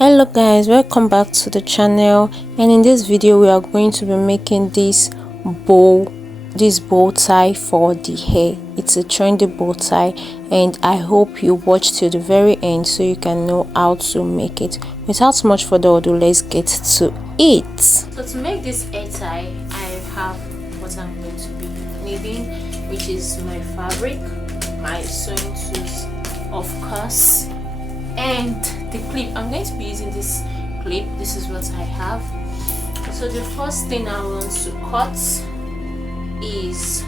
Hello guys, welcome back to the channel, and in this video we are going to be making this bow tie for the hair. It's a trendy bow tie and I hope you watch till the very end so you can know how to make it. Without much further ado, let's get to it. So to make this hair tie, I have what I'm going to be needing, which is my fabric, my sewing tools, of course, and the clip. I'm going to be using this clip. This is what I have. So the first thing I want to cut is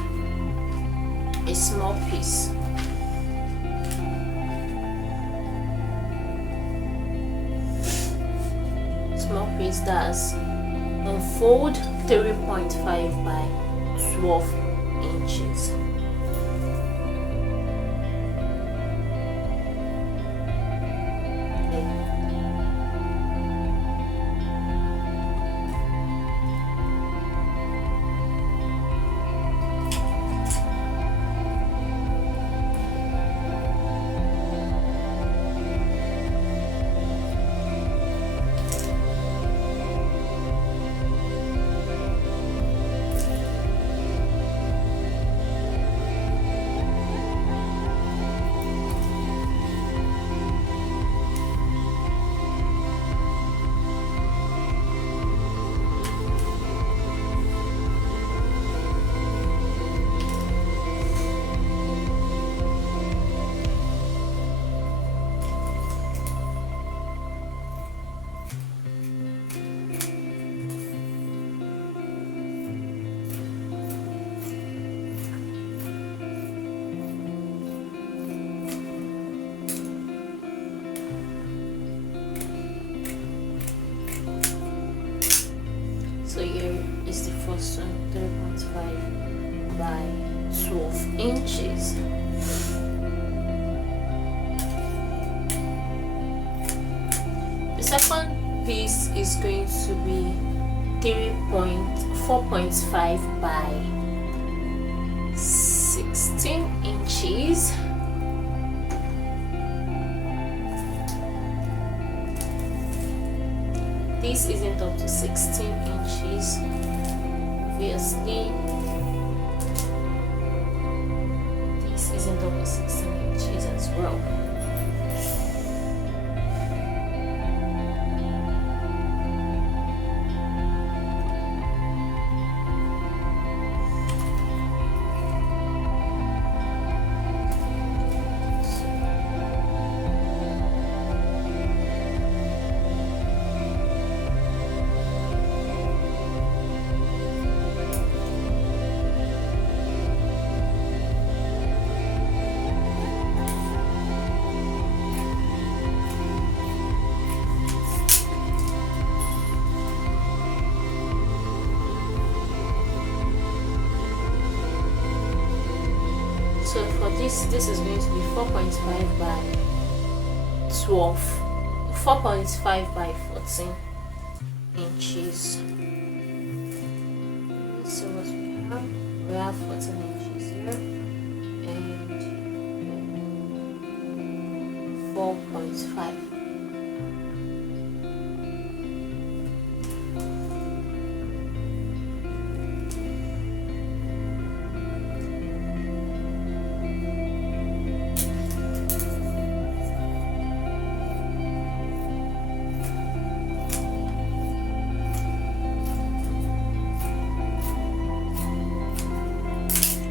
a small piece. That's unfold 3.5 by 12 inches. So here is the first one, 3.5 by 12 inches. The second piece is going to be 4.5 by 16 inches. This isn't up to 16 inches, obviously. This isn't up to 16 inches as well. So for this is going to be 4.5 by 12, 4.5 by 14 inches. Let's see what we have. We have 14 inches here and 4.5.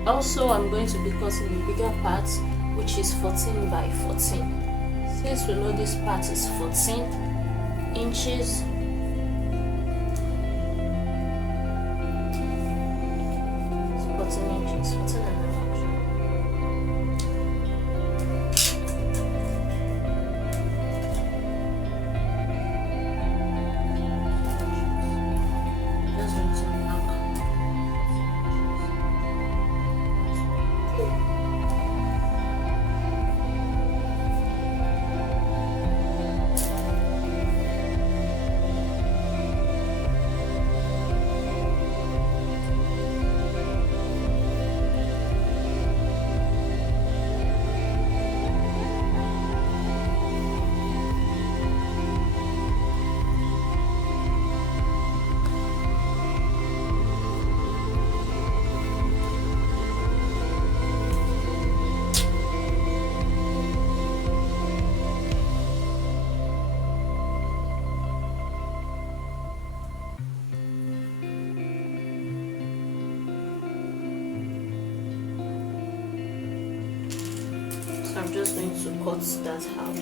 Also, I'm going to be cutting a bigger part, which is 14 by 14. Since we know this part is 14 inches, it's 14 inches, 14 and a half. Just going to mark. to cut that out.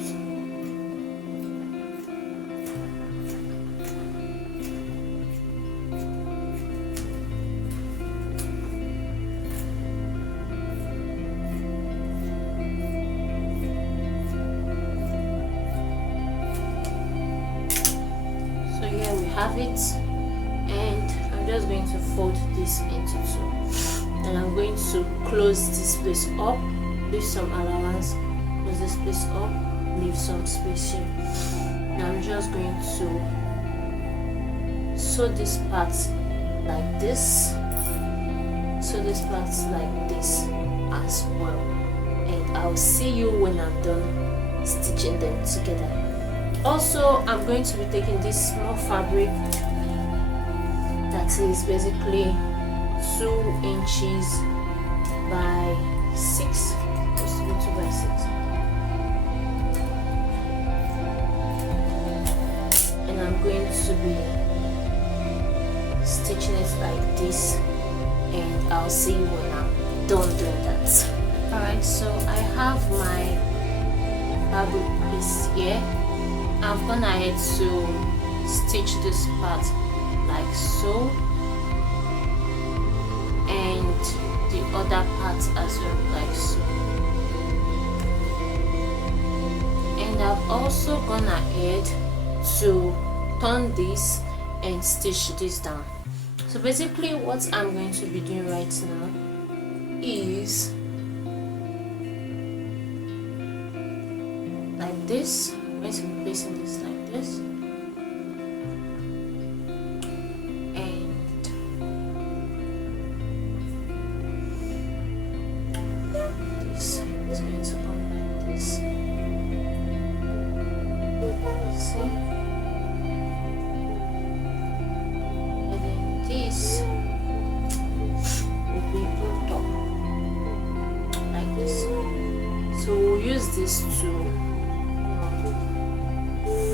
So here we have it, and I'm just going to fold this into two, and I'm going to close this place up, leave some allowance, close this place up, leave some space here. Now I'm just going to sew this part like this, sew this part like this as well, and I'll see you when I'm done stitching them together. Also, I'm going to be taking this small fabric that is basically 2 inches by 6, supposed to be 2 by 6, and I'm going to be stitching it like this, and I'll see you when I'm done doing that. Alright, so I have my fabric piece here. I've gone ahead to stitch this part like so, and the other part as well like so, and I've also gone ahead to turn this and stitch this down. So basically what I'm going to be doing right now is like this. I'm going to be placing this like this, and this is going to come like this. See? And then this will be put up like this. So we'll use this to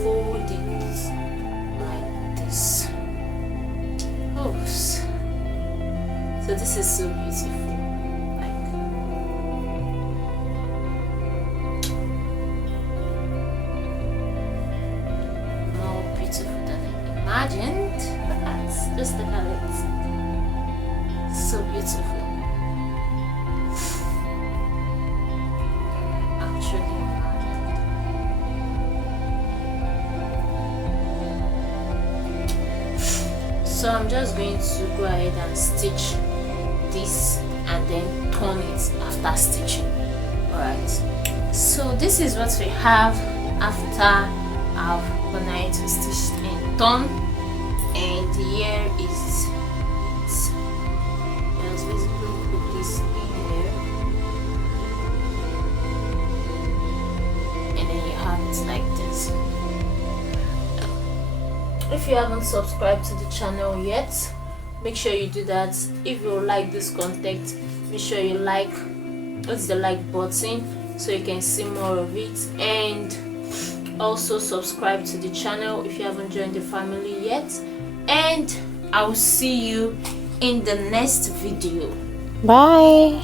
fold it like this. Oops. So this is so beautiful. Like, more beautiful than I imagined. Just look at it. So beautiful. Actually. So I'm just going to go ahead and stitch this and then turn it after stitching. Alright, so this is what we have after I've gone ahead to stitch and turn, and here is it. Just basically put this in here, and then you have it like this. If you haven't subscribed to the channel yet, make sure you do that. If you like this content, make sure you hit the like button so you can see more of it, and also subscribe to the channel if you haven't joined the family yet. And I will see you in the next video. Bye.